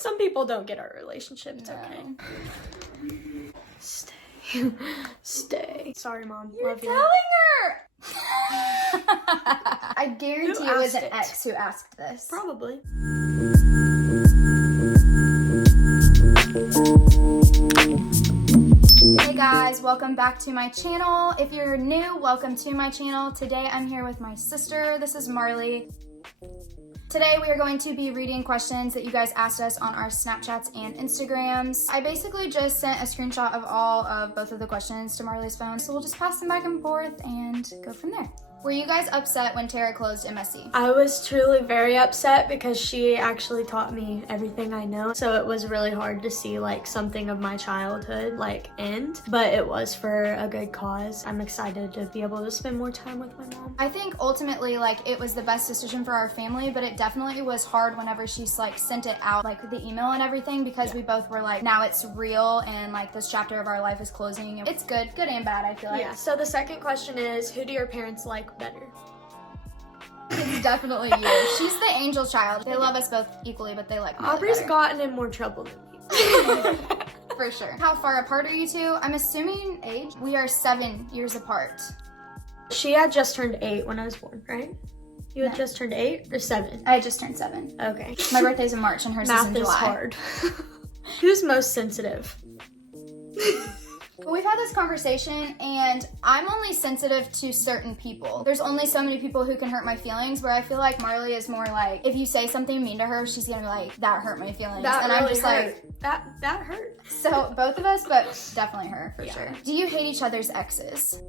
Some people don't get our relationship. It's okay. Stay. Sorry, Mom. You're Love you. telling her! I guarantee it was an ex who asked this. Probably. Hey guys, welcome back to my channel. If you're new, welcome to my channel. Today I'm here with my sister. This is Marley. Today we are going to be reading questions that you guys asked us on our Snapchats and Instagrams. I basically just sent a screenshot of all of both of the questions to Marley's phone, so we'll just pass them back and forth and go from there. Were you guys upset when Tara closed MSC? I was truly very upset because she actually taught me everything I know. So it was really hard to see like something of my childhood like end, but it was for a good cause. I'm excited to be able to spend more time with my mom. I think ultimately like it was the best decision for our family, but it definitely was hard whenever she's like sent it out, like the email and everything, because we both were like, now it's real and like this chapter of our life is closing. It's good and bad, I feel like. Yeah, so the second question is, who do your parents like better? It's definitely you. She's the angel child. They love us both equally, but they like me Aubrey's better. gotten in more trouble than me. For sure. How far apart are you two? I'm assuming age. We are 7 years apart. She had just turned 8 when I was born, right? You had No. just turned 8 or 7? I just turned 7. Okay. My birthday's in March and hers is in July. Math is hard. Who's most sensitive? We've had this conversation and I'm only sensitive to certain people. There's only so many people who can hurt my feelings, where I feel like Marley is more like, if you say something mean to her, she's gonna be like, that hurt my feelings. That and really I'm just hurt. like, that hurt. so both of us, but definitely her for Yeah. sure. Do you hate each other's exes?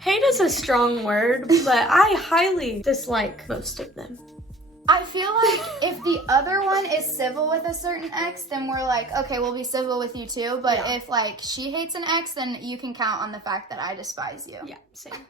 Hate is a strong word, but I highly dislike most of them. I feel like if the other one is civil with a certain ex, then we're like, okay, we'll be civil with you too. But Yeah. if like she hates an ex, then you can count on the fact that I despise you. Yeah, same.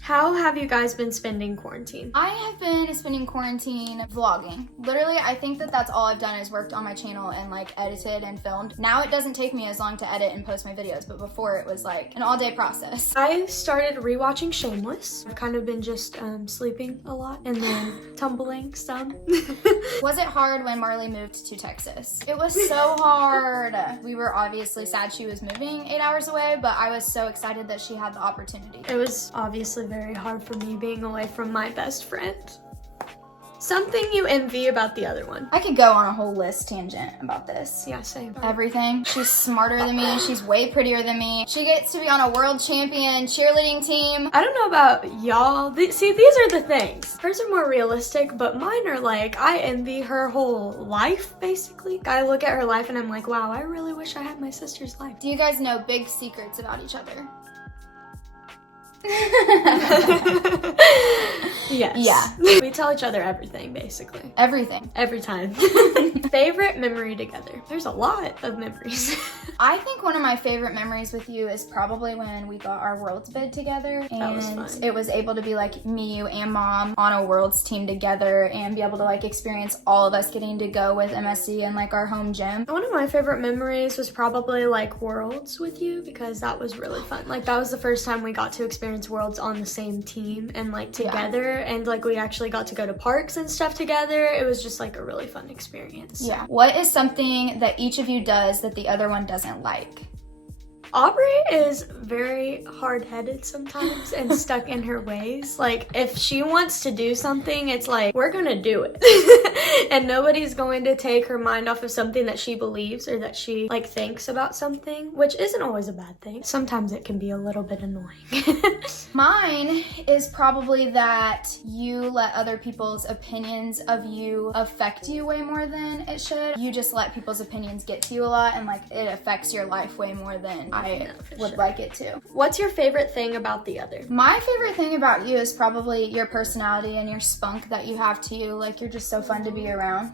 How have you guys been spending quarantine? I have been spending quarantine vlogging. Literally, I think that that's all I've done is worked on my channel and like edited and filmed. Now it doesn't take me as long to edit and post my videos, but before it was like an all-day process. I started rewatching Shameless. I've kind of been just sleeping a lot and then tumbling some. Was it hard when Marley moved to Texas? It was so hard. We were obviously sad she was moving 8 hours away, but I was so excited that she had the opportunity. It was obviously very hard for me being away from my best friend. Something you envy about the other one. I could go on a whole list tangent about this. Yeah, same. Everything. She's smarter than me. She's way prettier than me. She gets to be on a world champion cheerleading team. I don't know about y'all. See, these are the things. Hers are more realistic, but mine are like, I envy her whole life, basically. I look at her life and I'm like, wow, I really wish I had my sister's life. Do you guys know big secrets about each other? Yes. Yeah. We tell each other everything, basically. Everything. Every time. Favorite memory together? There's a lot of memories. I think one of my favorite memories with you is probably when we got our Worlds bid together. And That was fun. it was able to be like me, you, and Mom on a Worlds team together and be able to like experience all of us getting to go with MSC and like our home gym. One of my favorite memories was probably like Worlds with you, because that was really fun. Like that was the first time we got to experience Worlds on the same team and like together. And like we actually got to go to parks and stuff together. It was just like a really fun experience. Yeah. What is something that each of you does that the other one doesn't like? Aubrey is very hard-headed sometimes and stuck in her ways. Like, if she wants to do something, it's like, we're gonna do it. And nobody's going to take her mind off of something that she believes or that she, like, thinks about something, which isn't always a bad thing. Sometimes it can be a little bit annoying. Mine is probably that you let other people's opinions of you affect you way more than it should. You just let people's opinions get to you a lot, and, like, it affects your life way more than I would like it to. What's your favorite thing about the other? My favorite thing about you is probably your personality and your spunk that you have to you. Like, you're just so fun to be around.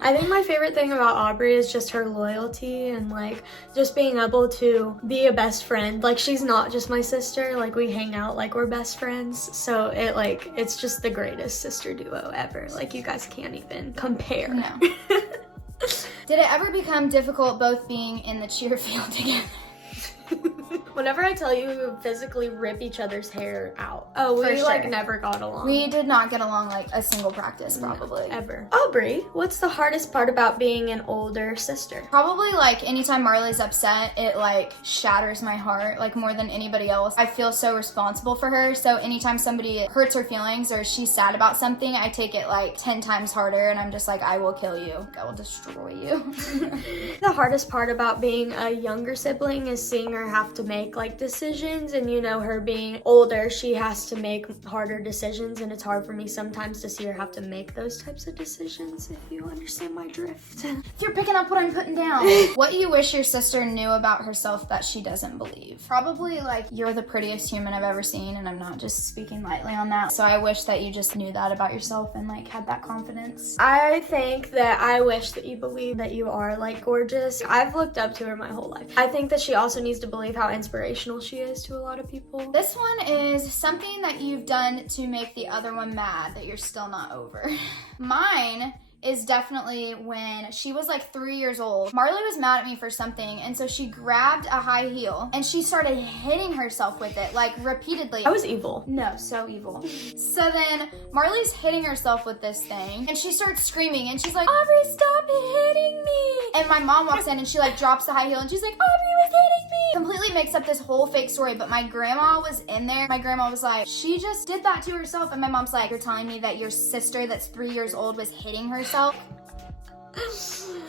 I think my favorite thing about Aubrey is just her loyalty and like just being able to be a best friend. Like, she's not just my sister, like we hang out like we're best friends. So it's just the greatest sister duo ever. Like, you guys can't even compare. No. Did it ever become difficult both being in the cheer field together? Whenever I tell you, we would physically rip each other's hair out. Oh, we For like sure. never got along. We did not get along like a single practice, probably. No, ever. Aubrey, what's the hardest part about being an older sister? Probably like anytime Marley's upset, it like shatters my heart like more than anybody else. I feel so responsible for her. So anytime somebody hurts her feelings or she's sad about something, I take it like 10 times harder and I'm just like, I will kill you. I will destroy you. The hardest part about being a younger sibling is seeing her have to make like decisions, and you know, her being older, she has to make harder decisions, and it's hard for me sometimes to see her have to make those types of decisions, if you understand my drift. You're picking up what I'm putting down. What do you wish your sister knew about herself that she doesn't believe? Probably like, you're the prettiest human I've ever seen, and I'm not just speaking lightly on that. So I wish that you just knew that about yourself and like had that confidence. I think that I wish that you believe that you are like gorgeous. I've looked up to her my whole life. I think that she also needs to believe how inspirational she is to a lot of people. This one is something that you've done to make the other one mad that you're still not over. Mine is definitely when she was like 3 years old. Marley was mad at me for something, and so she grabbed a high heel and she started hitting herself with it like repeatedly. I was evil. No, so evil. So then Marley's hitting herself with this thing and she starts screaming and she's like, Aubrey, stop hitting me. And my mom walks in and she like drops the high heel and she's like, Aubrey was hitting me. Completely makes up this whole fake story, but my grandma was in there. My grandma was like, she just did that to herself. And my mom's like, you're telling me that your sister that's 3 years old was hitting herself?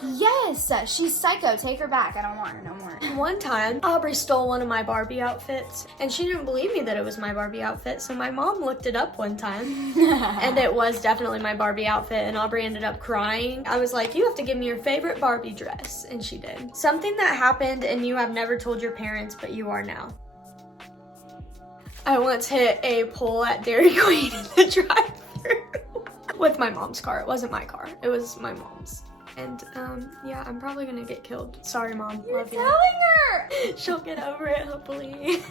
Yes, she's psycho. Take her back. I don't want her no more. One time, Aubrey stole one of my Barbie outfits, and she didn't believe me that it was my Barbie outfit, so my mom looked it up one time, and it was definitely my Barbie outfit, and Aubrey ended up crying. I was like, you have to give me your favorite Barbie dress, and she did. Something that happened and you have never told your parents, but you are now. I once hit a pole at Dairy Queen in the drive-thru with my mom's car. It wasn't my car. It was my mom's. And yeah, I'm probably gonna get killed. Sorry, Mom. You're Love you. telling her. She'll get over it, hopefully.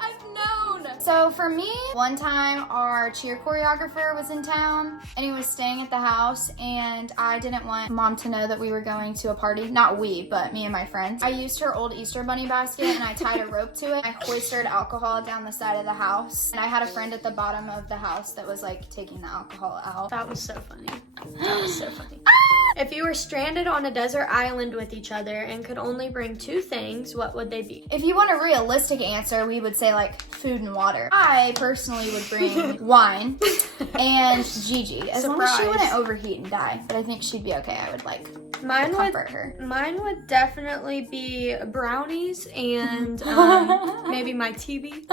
I've known. So for me, one time our cheer choreographer was in town and he was staying at the house, and I didn't want Mom to know that we were going to a party. Not we, but me and my friends. I used her old Easter bunny basket and I tied a rope to it. I hoisted alcohol down the side of the house, and I had a friend at the bottom of the house that was like taking the alcohol out. That was so funny. That was so funny. If you were stranded on a desert island with each other and could only bring 2 things, what would they be? If you want a realistic answer, we would say like food and water. I personally would bring wine and Gigi, as long as she wouldn't overheat and die. But I think she'd be okay. I would like comfort her. Mine would definitely be brownies and maybe my TV.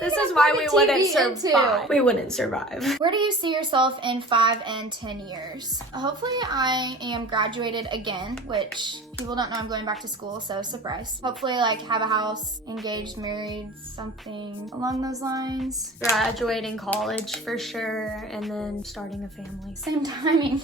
This is why we wouldn't survive. We wouldn't survive. Where do you see yourself in 5 and 10 years? Hopefully I am graduated again, which people don't know I'm going back to school, so surprise. Hopefully like have a house, engaged, married, something along those lines. Graduating college for sure, and then starting a family. Same timing.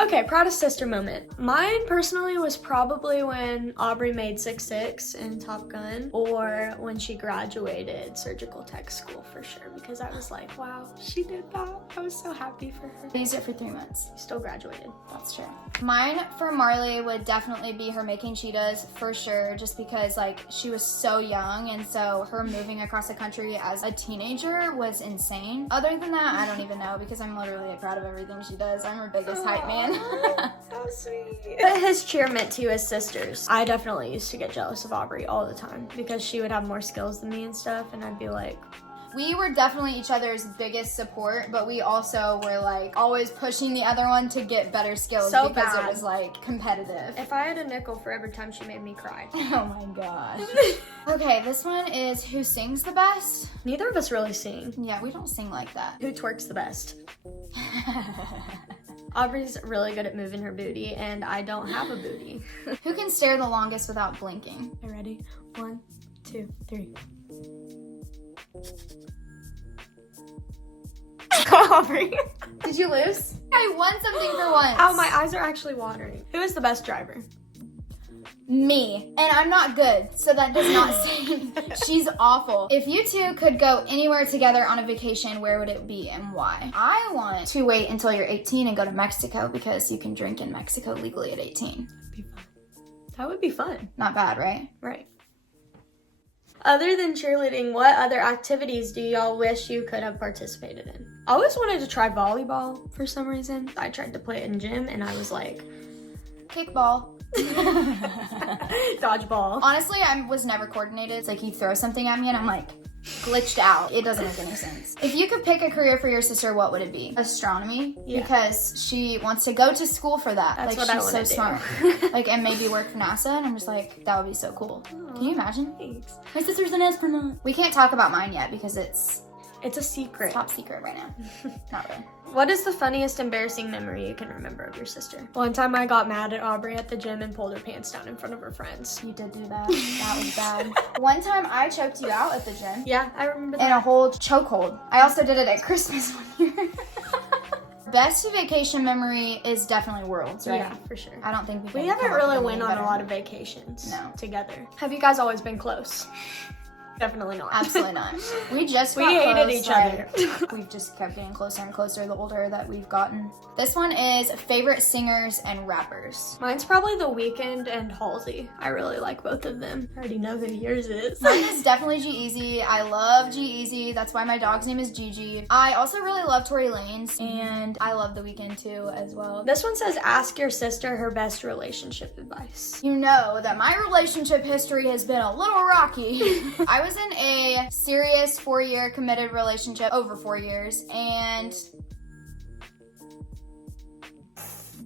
Okay, proudest sister moment. Mine personally was probably when Aubrey made 6'6" in Top Gun, or when she graduated surgical tech school for sure, because I was like, wow, she did that. I was so happy for her. I used it for 3 months. You still graduated. That's true. Mine for Marley would definitely be her making cheetahs for sure, just because like she was so young, and so her moving across the country as a teenager was insane. Other than that, I don't even know, because I'm literally proud of everything she does. I'm her biggest hype man. So sweet. What has cheer meant to you as sisters? I definitely used to get jealous of Aubrey all the time because she would have more skills than me and stuff, and I'd be like, we were definitely each other's biggest support, but we also were like always pushing the other one to get better skills so because bad. It was like competitive. If I had a nickel for every time she made me cry. Oh my gosh. Okay, this one is who sings the best? Neither of us really sing. Yeah, we don't sing like that. Who twerks the best? Aubrey's really good at moving her booty, and I don't have a booty. Who can stare the longest without blinking? You ready? 1, 2, 3. Aubrey. Did you lose? I won something for once. Oh, my eyes are actually watering. Who is the best driver? Me. And I'm not good, so that does not say she's awful. If you two could go anywhere together on a vacation, where would it be and why? I want to wait until you're 18 and go to Mexico, because you can drink in Mexico legally at 18. That'd be fun. That would be fun. Not bad, right? Right. Other than cheerleading, what other activities do y'all wish you could have participated in? I always wanted to try volleyball for some reason. I tried to play it in gym and I was like... Kickball. Dodgeball. Honestly, I was never coordinated. It's like you throw something at me and I'm like glitched out. It doesn't make any sense. If you could pick a career for your sister, what would it be? Astronomy. Yeah. Because she wants to go to school for that. That's like what she's I so wanna smart. Like, and maybe work for NASA, and I'm just like, that would be so cool. Aww, can you imagine? Thanks. My sister's an astronaut. We can't talk about mine yet because it's a secret. Top secret right now. Not really. What is the funniest embarrassing memory you can remember of your sister? One time I got mad at Aubrey at the gym and pulled her pants down in front of her friends. You did do that. That was bad. One time I choked you out at the gym. Yeah, I remember that. In a whole chokehold. I also did it at Christmas one year. Best vacation memory is definitely Worlds, right? Yeah, for sure. I don't think we haven't really went on a lot of vacations together. Have you guys always been close? Definitely not. Absolutely not. We just we hated each other. We've just kept getting closer and closer the older that we've gotten. This one is favorite singers and rappers. Mine's probably The Weeknd and Halsey. I really like both of them. I already know who yours is. Mine is definitely G-Eazy. I love G-Eazy. That's why my dog's name is Gigi. I also really love Tory Lanez, and I love The Weeknd too as well. This one says, ask your sister her best relationship advice. You know that my relationship history has been a little rocky. I was in a serious 4-year committed relationship, over 4 years, and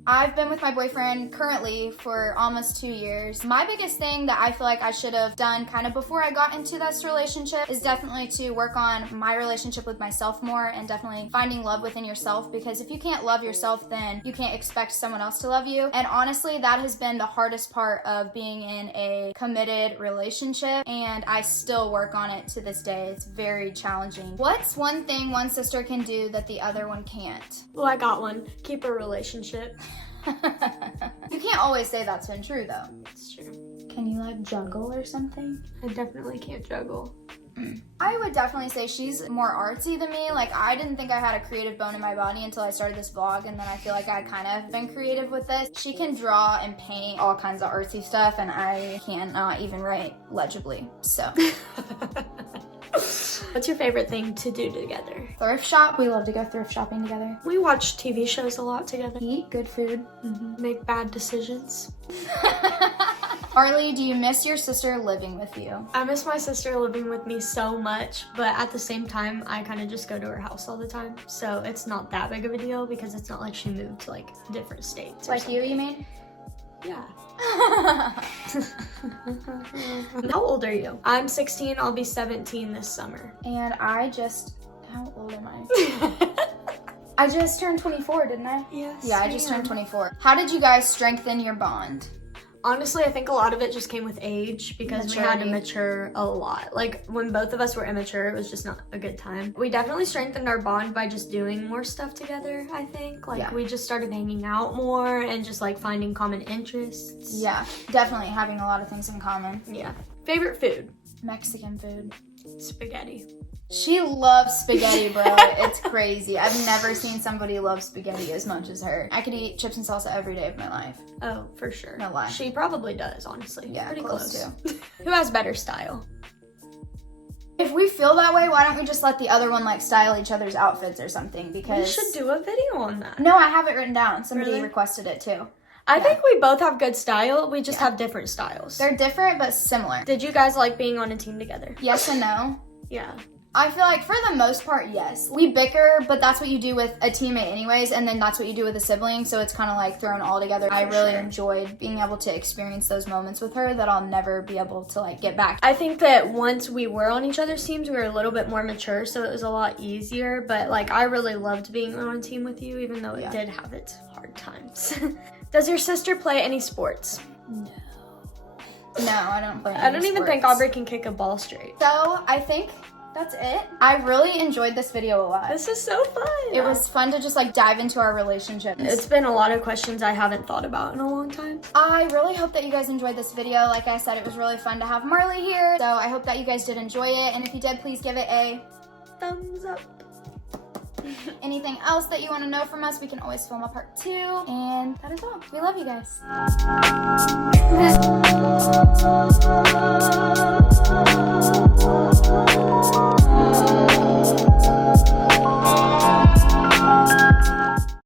I've been with my boyfriend currently for almost 2 years. My biggest thing that I feel like I should have done kind of before I got into this relationship is definitely to work on my relationship with myself more, and definitely finding love within yourself, because if you can't love yourself, then you can't expect someone else to love you. And honestly, that has been the hardest part of being in a committed relationship, and I still work on it to this day. It's very challenging. What's one thing one sister can do that the other one can't? Well, I got one. Keep a relationship. You can't always say that's been true though. It's true. Can you like juggle or something? I definitely can't juggle. I would definitely say she's more artsy than me. Like, I didn't think I had a creative bone in my body until I started this vlog, and then I feel like I kind of been creative with this. She can draw and paint all kinds of artsy stuff, and I cannot even write legibly, so. What's your favorite thing to do together? Thrift shop. We love to go thrift shopping together. We watch TV shows a lot together. Eat good food. Make bad decisions. Harley, do you miss your sister living with you? I miss my sister living with me so much, but at the same time, I kind of just go to her house all the time. So it's not that big of a deal because it's not like she moved to like different states. Like you mean? Yeah. How old are you? I'm 16. I'll be 17 this summer. And how old am I? I just turned 24, didn't I? Yes. Yeah, I just turned 24. How did you guys strengthen your bond? Honestly, I think a lot of it just came with age because we had to Maturity. mature a lot. Like, when both of us were immature, it was just not a good time. We definitely strengthened our bond by just doing more stuff together, I think. Like, we just started hanging out more and just, like, finding common interests. Yeah, definitely having a lot of things in common. Yeah. Favorite food? Mexican food. Spaghetti. She loves spaghetti, bro. It's crazy. I've never seen somebody love spaghetti as much as her. I could eat chips and salsa every day of my life. Oh, for sure. No lie. She probably does, honestly. Yeah, pretty close too. Who has better style? If we feel that way, why don't we just let the other one like style each other's outfits or something? Because We should do a video on that. No, I have it written down. Somebody Really? requested it too. I think we both have good style. We just have different styles. They're different but similar. Did you guys like being on a team together? Yes and no. Yeah. I feel like for the most part, yes. We bicker, but that's what you do with a teammate anyways, and then that's what you do with a sibling, so it's kind of like thrown all together. I really enjoyed being able to experience those moments with her that I'll never be able to like get back. I think that once we were on each other's teams, we were a little bit more mature, so it was a lot easier, but like I really loved being on a team with you, even though it did have its hard times. Does your sister play any sports? No, I don't play any I don't even think sports. Aubrey can kick a ball straight. So, I think that's it. I really enjoyed this video a lot. This is so fun. It was fun to just like dive into our relationship. It's been a lot of questions I haven't thought about in a long time. I really hope that you guys enjoyed this video. Like I said, it was really fun to have Marley here. So I hope that you guys did enjoy it. And if you did, please give it a thumbs up. Anything else that you want to know from us, we can always film a part 2. And that is all. We love you guys.